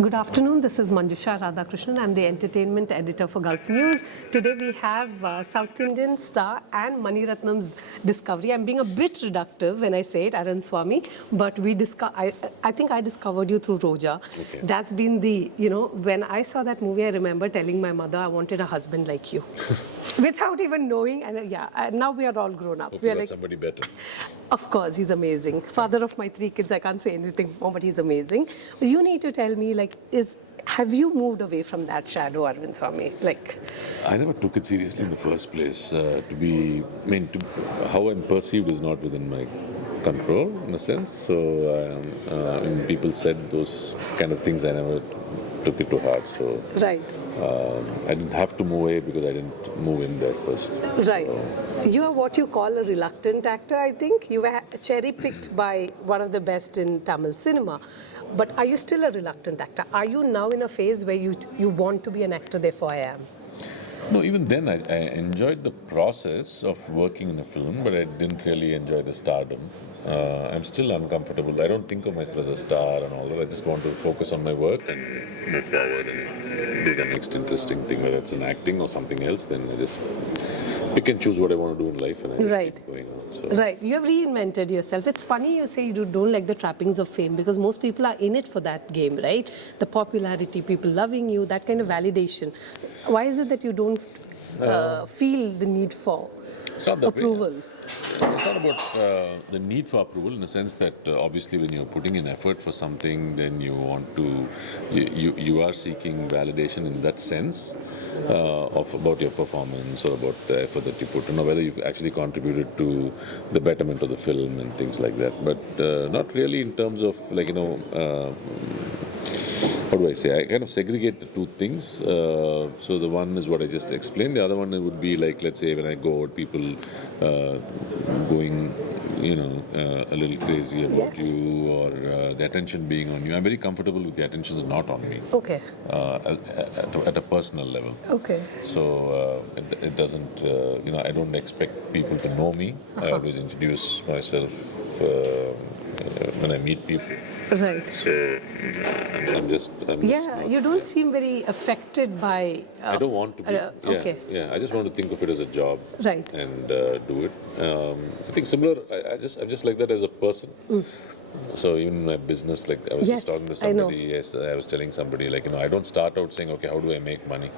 Good afternoon. This is Manjusha Radhakrishnan. I'm the entertainment editor for Gulf News. Today we have South Indian star and Mani Ratnam's discovery. I'm being a bit reductive when I say it, Arvind Swami, but I think I discovered you through Roja. Okay. That's been when I saw that movie, I remember telling my mother I wanted a husband like you. Without even knowing, and now we are all grown up. Hope We you are got like, somebody better. of course, he's amazing. Father of my 3 kids, I can't say anything more, but he's amazing. But you need to tell me, have you moved away from that shadow, Arvind Swami? I never took it seriously in the first place. How I'm perceived is not within my control, in a sense. So, when people said those kind of things, I never took it to heart. So, Right. I didn't have to move away because I didn't move in there first. Right. So, You are what you call a reluctant actor, I think. You were cherry-picked by one of the best in Tamil cinema. But are you still a reluctant actor? Are you now in a phase where you want to be an actor, therefore I am? no, even then I enjoyed the process of working in a film, but I didn't really enjoy the stardom. I'm still uncomfortable. I don't think of myself as a star and all that. I just want to focus on my work and move forward and do the next interesting thing, whether it's an acting or something else. Then I just pick and choose what I want to do in life, and I just Right. keep going on. So. Right. You have reinvented yourself. It's funny you say you don't like the trappings of fame because most people are in it for that game, right? The popularity, people loving you, that kind of validation. Why is it that you don't feel the need for It's not that way. approval? It's not about the need for approval, in the sense that obviously when you're putting in effort for something, then you want to, you are seeking validation in that sense of about your performance or about the effort that you put in, or whether you've actually contributed to the betterment of the film and things like that. But not really in terms of how do I say? I kind of segregate the two things. So the one is what I just explained. The other one would be like, let's say, when I go out, people going, a little crazy about Yes. you, or the attention being on you. I'm very comfortable with the attention is not on me Okay. at a personal level. Okay. So it doesn't, I don't expect people to know me. I always introduce myself when I meet people. Right. So I'm just You don't seem very affected by. I don't want to be. Okay. Yeah. I just want to think of it as a job, Right. and do it. I think similar. I'm just like that as a person. So even in my business, like I was Yes, just talking to I know. somebody. Yes, I was telling somebody, I don't start out saying, okay, how do I make money?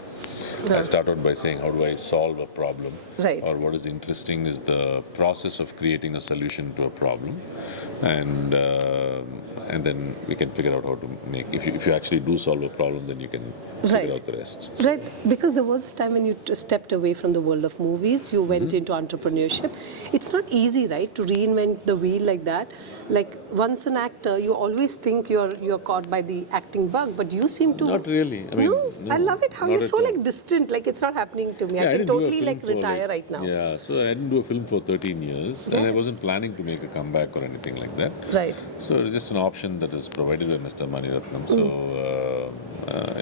No. I start out by saying, how do I solve a problem? Right. Or what is interesting is the process of creating a solution to a problem, and then we can figure out how to make. If you actually do solve a problem, then you can Right. figure out the rest. Right, because there was a time when you stepped away from the world of movies, you went into entrepreneurship. It's not easy, right, to reinvent the wheel like that. Like once an actor, you always think you're caught by the acting bug, but you seem to. Not really. I mean, No, I love it how not you're at so all. distant. Like it's not happening to me. Yeah, I can didn't do a totally film for, retire right now. Yeah, so I didn't do a film for 13 years, and I Yes. wasn't planning to make a comeback or anything like that. Right. So it was just an option that was provided by Mr. Mani Ratnam. So,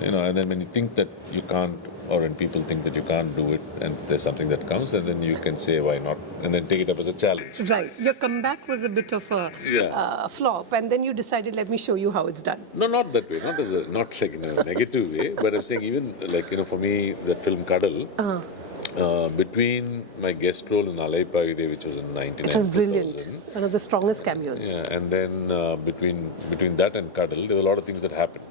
and then when you think that you can't, or when people think that you can't do it, and there's something that comes, and then you can say, why not? And then take it up as a challenge. Right. Your comeback was a bit of a flop, and then you decided, let me show you how it's done. No, not that way. Not like in a negative way. But I'm saying even for me, that film Kadal, between my guest role in Alaipagide, which was in 99, It was brilliant. 2000, One of the strongest cameos. yeah, and then between that and Cuddle, there were a lot of things that happened.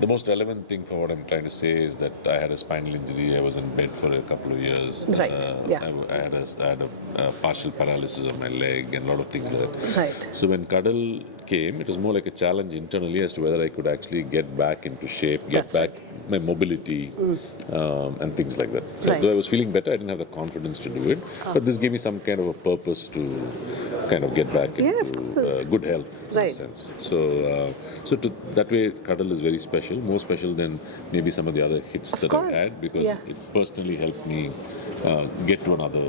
The most relevant thing for what I'm trying to say is that I had a spinal injury. I was in bed for a couple of years. Right, yeah. I had a partial paralysis of my leg and a lot of things like that. Right. So when Cuddle came, it was more like a challenge internally as to whether I could actually get back into shape, get That's back my mobility, and things like that. So Right. though I was feeling better, I didn't have the confidence to do it. But this gave me some kind of a purpose to kind of get back Yeah, of into course. good health, in a Right. sense. So, that way, Cuddle is very special, more special than maybe some of the other hits that course, I had, because yeah. it personally helped me get to another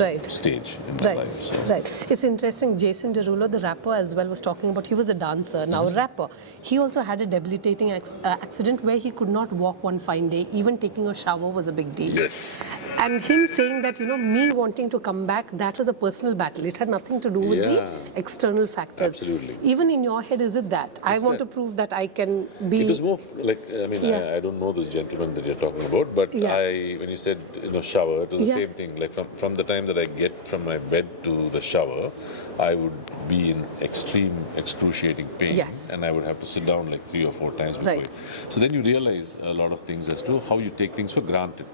Right. stage in my Right, life. So. right. It's interesting. Jason Derulo, the rapper, as well, was talking about. He was a dancer, now a rapper. He also had a debilitating accident where he could not walk one fine day. Even taking a shower was a big deal. Yes. And him saying that, me wanting to come back, that was a personal battle. It had nothing to do with the external factors. Absolutely. Even in your head, is it that? I want to prove that I can be... It was more like, I don't know this gentleman that you're talking about, but when you said, shower, it was the same thing. Like from the time that I get from my bed to the shower, I would be in extreme excruciating pain, and I would have to sit down like 3 or 4 times before it. So then you realize a lot of things as to how you take things for granted.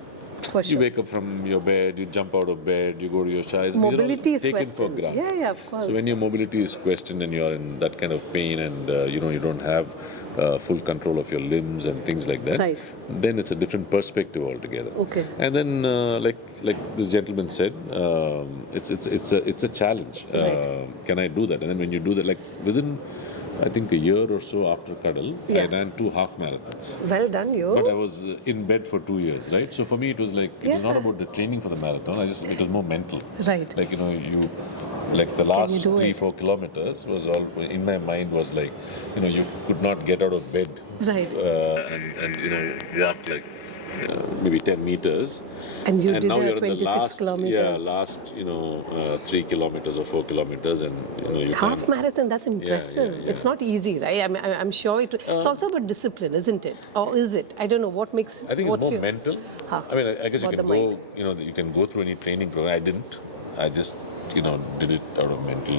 You wake up from your bed, you jump out of bed, you go to your showers. Mobility is taken questioned. for granted. Yeah, of course. So when your mobility is questioned and you're in that kind of pain and you don't have full control of your limbs and things like that, then it's a different perspective altogether. Okay. And then, like this gentleman said, it's a challenge. Can I do that? And then when you do that, like within, I think a year or so after Cuddle, I ran 2 half marathons. Well done, you. But I was in bed for 2 years, right? So for me, it was like, it was not about the training for the marathon. It was more mental. Right. Like, like the last 3-4 kilometers was all, in my mind was like, you could not get out of bed. Right. And walk like maybe 10 meters. And you did now you're 26 in the last, kilometers. last 3 kilometers or 4 kilometers, and you half marathon, that's impressive. Yeah. It's not easy, right? I'm sure it's also about discipline, isn't it? Or is it? I don't know what makes. I think it's more mental. I mean, I guess you can go. Mind. You can go through any training program. I didn't. I just did it out of mental.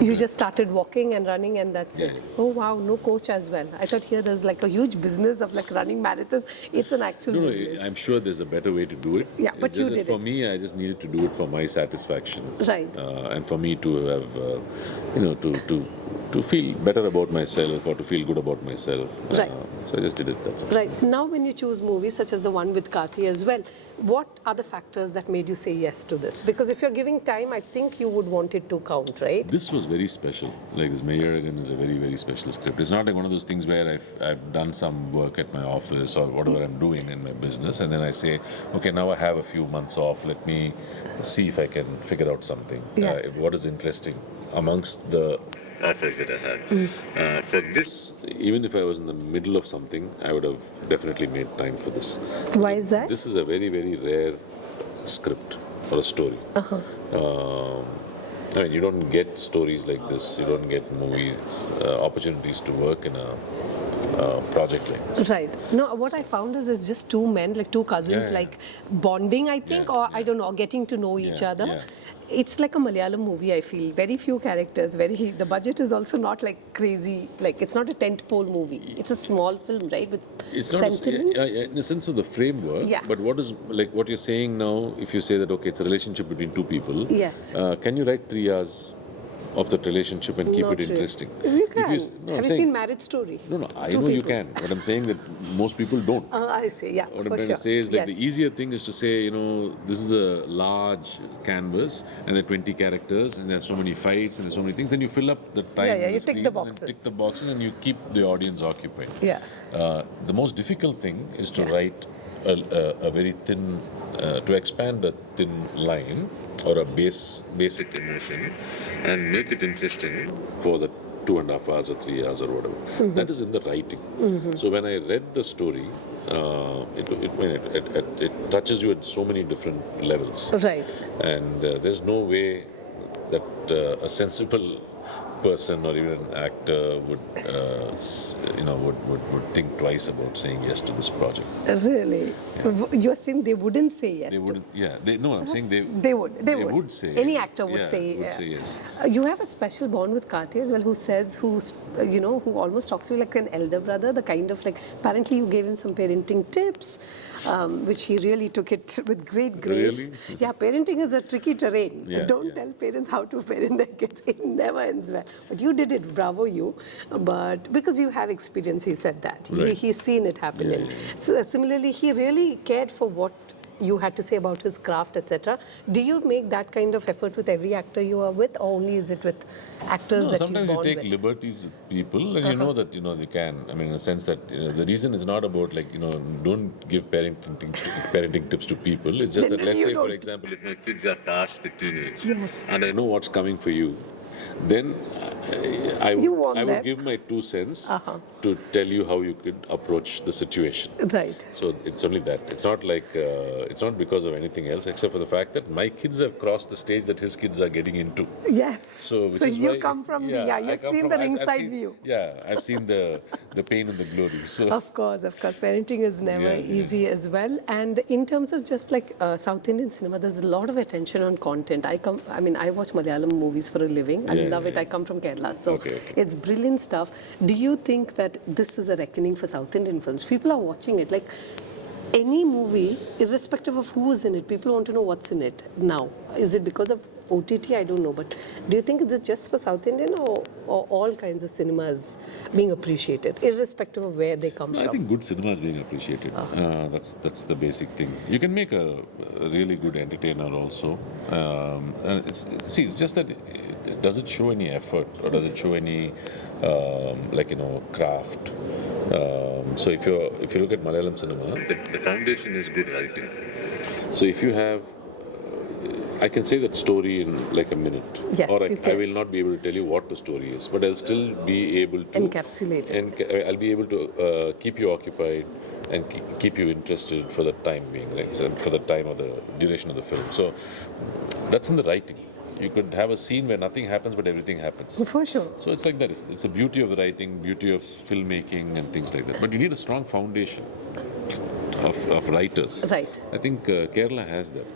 You just started walking and running, and that's it. Oh wow, no coach as well. I thought here there's like a huge business of like running marathons. It's an actual business. I'm sure there's a better way to do it. Yeah, but you did it. For me, I just needed to do it for my satisfaction. Right. And for me to have, to feel better about myself or to feel good about myself. Right. So I just did it. That's all. Right. Now, when you choose movies such as the one with Karthi as well, what are the factors that made you say yes to this? Because if you're giving time, I think you would want it to count, right? This was very special. Like this Meiyazhagan is a very, very special script. It's not like one of those things where I've done some work at my office or whatever I'm doing in my business, and then I say, okay, now I have a few months off. Let me see if I can figure out something. Yes. What is interesting amongst the offers that I had. For this, even if I was in the middle of something, I would have definitely made time for this. Why is that? This is a very, very rare script or a story. I mean, you don't get stories like this. You don't get movies, opportunities to work in a project like this. Right. No, what I found is it's just 2 men, like 2 cousins, like bonding, I think, or I don't know, getting to know each other. Yeah. It's like a Malayalam movie, I feel. Very few characters, the budget is also not like crazy, like it's not a tentpole movie. It's a small film, right, with sentiments. In the sense of the framework, but what is, like what you're saying now, if you say that, okay, it's a relationship between 2 people, can you write 3 hours of that relationship and keep it interesting? You can. Have you seen Marriage Story? No, I know you can, but I'm saying that most people don't. I see, yeah. What I'm trying to say is, like, the easier thing is to say, this is the large canvas and there are 20 characters and there are so many fights and there's so many things. Then you fill up the time. You tick the boxes. And tick the boxes and you keep the audience occupied. Yeah. The most difficult thing is to write a very thin, to expand a thin line or a basic emotion and make it interesting for the 2.5 hours or 3 hours or whatever. That is in the writing. So when I read the story, it touches you at so many different levels. Right. And there's no way that a sensible person or even an actor would think twice about saying yes to this project. Really? You're saying they wouldn't say yes? They wouldn't. Yeah. I'm saying they would. They would say. Any actor would say yes. You have a special bond with Karthi as well, who almost talks to you like an elder brother. The kind of like, apparently you gave him some parenting tips, which he really took it with great grace. Really? Yeah, parenting is a tricky terrain. Yeah, Don't tell parents how to parent their kids. It never ends well. But you did it, bravo you. But because you have experience, he said that. Right. He's seen it happen. So, similarly, he really cared for what you had to say about his craft, etc. Do you make that kind of effort with every actor you are with, or only is it with actors that you bond with? Sometimes you take liberties with people, and you know that they can. I mean, in the sense that the reason is not about like don't give parenting tips to people. It's just that, let's say, for example, if my kids are past the teenage, and I know what's coming for you, then You want I that. would give my 2 cents Uh-huh. to tell you how you could approach the situation. Right. So it's only that. It's not like it's not because of anything else, except for the fact that my kids have crossed the stage that his kids are getting into. Yes. So, which So is you why, come from yeah, I you've come seen from- the I've ringside seen- view. Yeah, I've seen the pain and the glory. So Of course. Parenting is never Yeah, yeah. easy as well. And in terms of just like South Indian cinema, there's a lot of attention on content. I watch Malayalam movies for a living. I Yeah, love it. yeah. I come from Kerala. So Okay. it's brilliant stuff. Do you think that this is a reckoning for South Indian films? People are watching it. Like any movie, irrespective of who is in it, people want to know what's in it now. Is it because of OTT? I don't know. But do you think it's just for South Indian or all kinds of cinemas being appreciated, irrespective of where they come No, from? I think good cinema is being appreciated. That's the basic thing. You can make a really good entertainer also. And it's just that does it show any effort or does it show any craft? So if you look at Malayalam cinema, the foundation is good writing. So if you have I can say that story in like a minute. Yes, or you can. I will not be able to tell you what the story is, but I'll still be able to Encapsulate it. I'll be able to keep you occupied and keep you interested for the time being, right? So for the time or the duration of the film. So that's in the writing. You could have a scene where nothing happens, but everything happens. For sure. So it's like that. It's the beauty of the writing, beauty of filmmaking, and things like that. But you need a strong foundation of writers. Right. I think Kerala has that.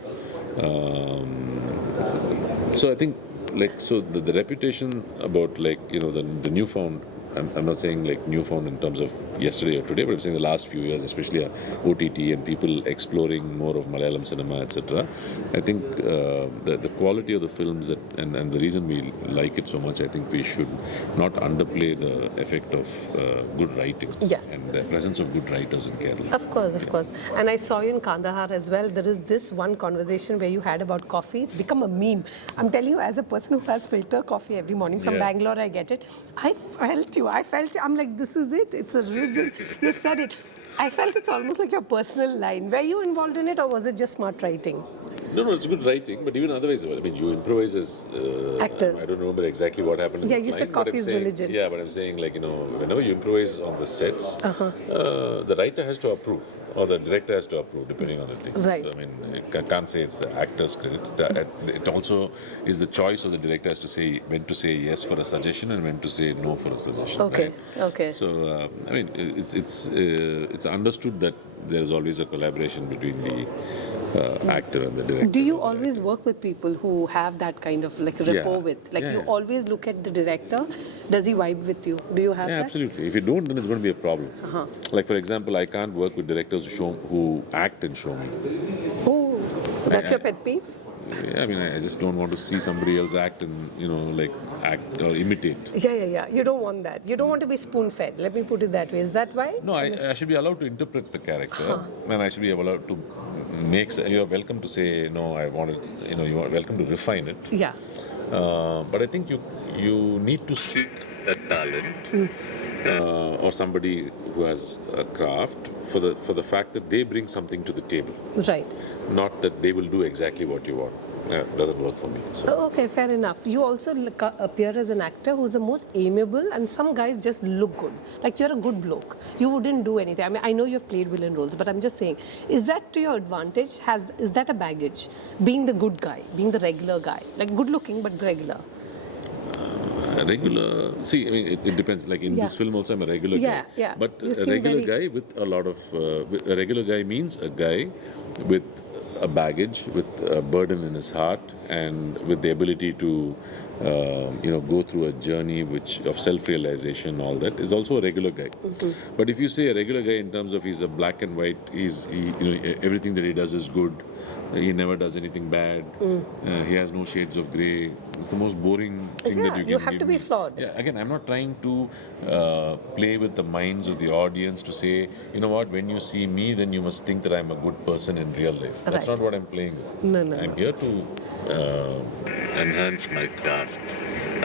So I think the reputation about the newfound. I'm not saying like newfound in terms of yesterday or today, but I'm saying the last few years, especially OTT and people exploring more of Malayalam cinema, etc. I think the quality of the films and the reason we like it so much, I think we should not underplay the effect of good writing and the presence of good writers in Kerala. Of course. And I saw you in Kandahar as well. There is this one conversation where you had about coffee. It's become a meme. I'm telling you, as a person who has filter coffee every morning from Bangalore, I get it. I felt you. I'm like, this is it. It's a rigid. You said it. I felt it's almost like your personal line. Were you involved in it or was it just smart writing? No, it's good writing, but even otherwise, I mean, you improvise as actors. I don't remember exactly what happened. Yeah, in the you line, said coffee is religion. Yeah, but I'm saying whenever you improvise on the sets, the writer has to approve or the director has to approve, depending on the thing. Right. So, I mean, I can't say it's the actor's credit. It also is the choice of the director has to say when to say yes for a suggestion and when to say no for a suggestion. Okay. Right? Okay. So I mean, it's understood that there is always a collaboration between the actor and the director. Do you always work with people who have that kind of like rapport with? Like you always look at the director. Does he vibe with you? Do you have that? Absolutely. If you don't, then it's going to be a problem. Like for example, I can't work with directors who act and show me. Oh, that's your pet peeve? I mean, I just don't want to see somebody else act and act or imitate. Yeah. You don't want that. You don't want to be spoon-fed. Let me put it that way. Is that why? No, I should be allowed to interpret the character, and I should be allowed to make. You're welcome to say no. I want it. You are welcome to refine it. Yeah. But I think you need to seek a talent or somebody who has a craft for the fact that they bring something to the table. Right. Not that they will do exactly what you want. Doesn't work for me. So. Okay, fair enough. You also appear as an actor who's the most amiable, and some guys just look good. Like you're a good bloke. You wouldn't do anything. I mean, I know you've played villain roles, but I'm just saying, is that to your advantage? Is that a baggage? Being the good guy, being the regular guy, like good looking but regular. Regular. See, I mean, it depends. Like in this film, also, I'm a regular guy. Yeah. But You a seem regular very- guy with a lot of. A regular guy means a guy with a baggage, with a burden in his heart, and with the ability to, go through a journey of self-realization. All that is also a regular guy. But if you say a regular guy in terms of he's a black and white, everything that he does is good. He never does anything bad. He has no shades of grey. It's the most boring thing that you can you have give to be me. flawed. Yeah, again, I'm not trying to play with the minds of the audience to say, you know what, when you see me, then you must think that I'm a good person in real life. That's Right. not what I'm playing with. No. I'm here to enhance my craft.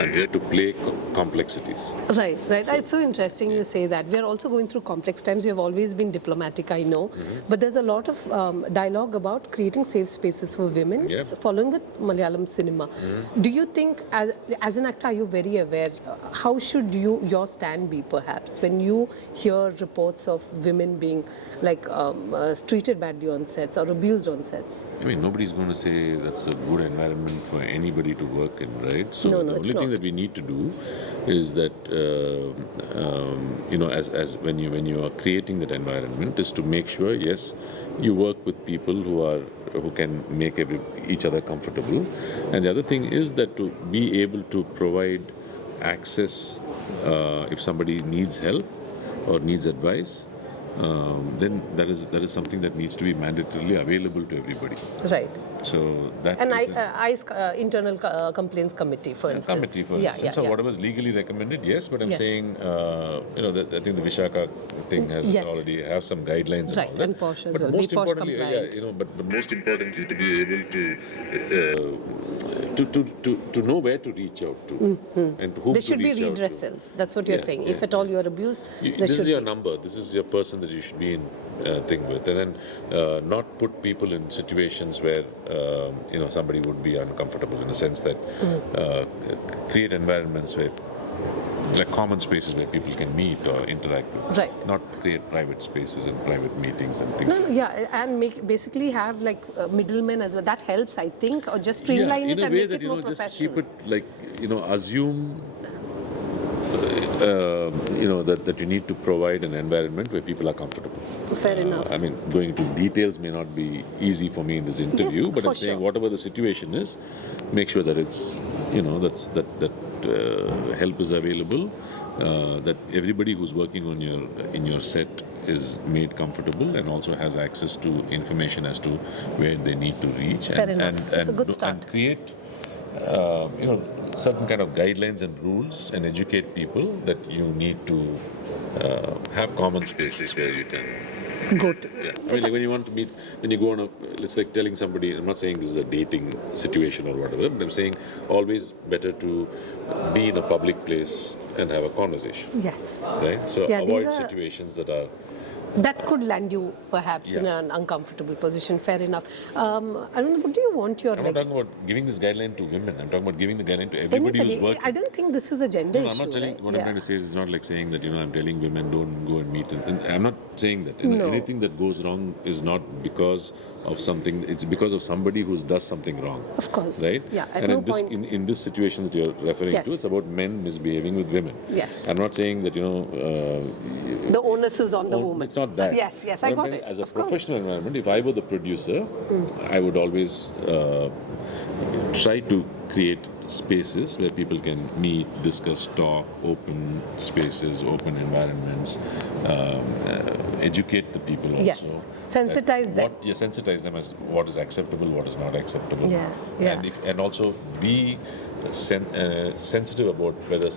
I'm here to play complexities. Right. It's so interesting you say that. We are also going through complex times. You have always been diplomatic, I know. But there's a lot of dialogue about creating safe spaces for women, following with Malayalam cinema. Do you think, as an actor, are you very aware? How should your stand be, perhaps, when you hear reports of women being treated badly on sets or abused on sets? I mean, nobody's going to say that's a good environment for anybody to work in, right? So No, the it's only thing not. that we need to do is that as when you are creating that environment, is to make sure, yes, you work with people who can make each other comfortable, and the other thing is that to be able to provide access if somebody needs help or needs advice. Then that is something that needs to be mandatorily available to everybody. Right. So that And is internal complaints committee, for instance. committee, for instance. So whatever is legally recommended, yes. But I'm saying, that I think the Vishaka thing has already have some guidelines and all that. And posh as but well. most Be posh importantly, compliant. but most importantly, to be able to know where to reach out to and to whom There to should be reach out to. redressals. That's what you're saying. If at all you're abused, there This should is your be. number. This is your person that you should be in thing with, and then not put people in situations where somebody would be uncomfortable, in the sense that create environments where, like common spaces where people can meet or interact with. Right. Not create private spaces and private meetings and things. No, and basically have middlemen as well. That helps, I think, or just streamline it and make it more just professional. keep it assume that you need to provide an environment where people are comfortable. Fair enough. I mean, going into details may not be easy for me in this interview, Yes, but for I'm saying sure. whatever the situation is, make sure that it's help is available, that everybody who's working in your set is made comfortable and also has access to information as to where they need to reach. Fair enough. That's a good start. And create certain kind of guidelines and rules, and educate people that you need to have common spaces where you can Go to. Yeah. I mean, like when you want to meet, when you go on it's like telling somebody, I'm not saying this is a dating situation or whatever, but I'm saying always better to be in a public place and have a conversation, Yes. right? So Yeah, these avoid are- situations that could land you perhaps in an uncomfortable position. Fair enough. I don't know, what do you want your I'm not talking about giving this guideline to women. I'm talking about giving the guideline to everybody who's working. I don't think this is a gender No, issue. I'm not telling. right? What I'm trying to say is, it's not like saying that I'm telling women don't go and meet. And I'm not saying that. No. Anything that goes wrong is not because of something. It's because of somebody who does something wrong. Of course. Right. Yeah. At And no in this point. in this situation that you're referring Yes. to, it's about men misbehaving with women. Yes. I'm not saying that The onus is on the woman. It's not that. Yes, What I I'm got saying, it. As a Of course. professional environment, if I were the producer, I would always try to create spaces where people can meet, discuss, talk, open spaces, open environments, educate the people also. Yes. Sensitize them. Sensitize them as what is acceptable, what is not acceptable. Yeah. And also be sensitive about whether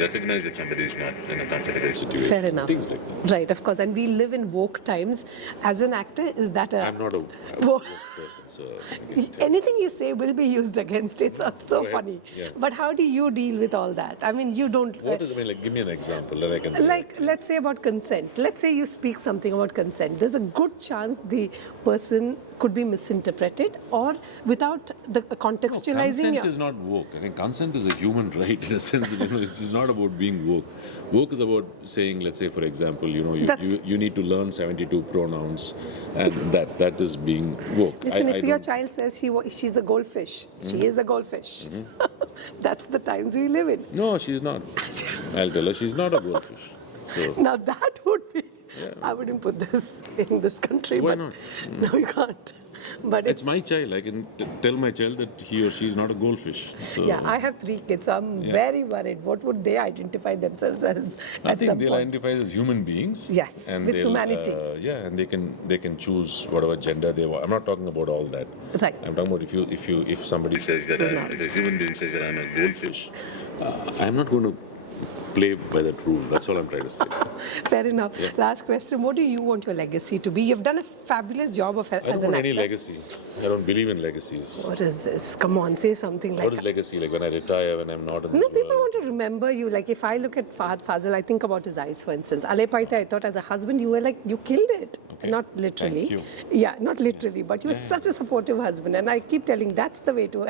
recognize that somebody is not in a comfortable situation. Fair enough. Things like that. Right, of course. And we live in woke times. As an actor, is that a... I'm not a Wo- person, so Anything you say will be used against. It's so Go ahead. funny. Yeah. But how do you deal with all that? I mean, you don't... what is, give me an example that I can. let's say about consent. Let's say you speak something about consent. There's a good chance the person could be misinterpreted, or without the contextualizing. Consent is not woke. I think consent is a human right, in a sense that it's not about being woke. Woke is about saying, let's say, for example, you need to learn 72 pronouns, and that is being woke. Listen, I if your don't- child says she's a goldfish, she is a goldfish. That's the times we live in. No, she's not. I'll tell her she's not a goldfish. So, Now that would be... I wouldn't put this in this country. Why but not? No, you can't. But it's my child. I can tell my child that he or she is not a goldfish. So Yeah, I have 3 kids, so I'm very worried. What would they identify themselves as I at think some they'll point? identify as human beings. Yes, and with they'll, humanity. And they can choose whatever gender they want. I'm not talking about all that. Right. I'm talking about if somebody says that if a human being says that I'm a goldfish, I'm not going to play by that rule. That's all I'm trying to say. Fair enough. Last question. What do you want your legacy to be? You've done a fabulous job I as don't an want actor. any legacy. I don't believe in legacies. What is this? Come on, say something like What is legacy? Like when I retire, when I'm not in this No, people world? want to remember you. Like if I look at Fahad Fazil, I think about his eyes, for instance. Alepaita, I thought as a husband, you were like, you killed it. Okay. Not literally. Thank you. Yeah, not literally, but you were such a supportive husband. And I keep telling, that's the way to,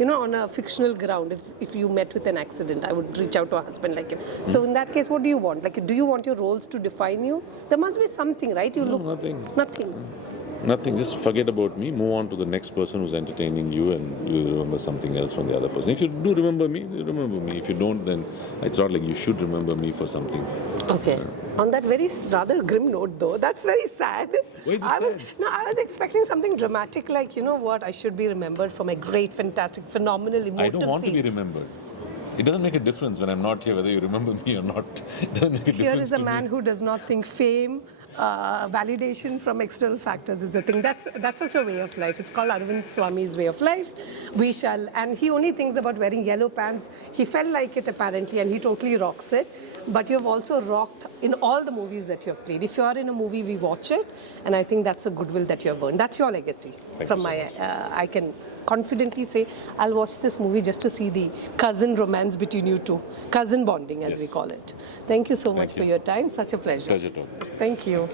on a fictional ground, if you met with an accident, I would reach out to a husband like him. So in that case, what do you want? Like, do you want your roles to define you? There must be something, right? You look Nothing. Nothing. Nothing. Just forget about me. Move on to the next person who's entertaining you, and you remember something else from the other person. If you do remember me, you remember me. If you don't, then it's not like you should remember me for something. Okay. On that very rather grim note, though, that's very sad. Why is it I was, sad? No, I was expecting something dramatic, like, you know what, I should be remembered for my great, fantastic, phenomenal, emotive I don't want to be scenes. remembered. It doesn't make a difference when I'm not here, whether you remember me or not. It doesn't make a Here difference is a to man me. who does not think fame, validation from external factors is a thing. That's also a way of life. It's called Arvind Swami's way of life. And he only thinks about wearing yellow pants. He felt like it apparently, and he totally rocks it. But you have also rocked in all the movies that you have played. If you are in a movie, we watch it, and I think that's a goodwill that you have earned. That's your legacy. Thank From you so my, much. I can confidently say, I'll watch this movie just to see the cousin romance between you two, cousin bonding, as we Yes. call it. Thank you so much Thank for you. your time. Such a pleasure. Pleasure to. Thank you.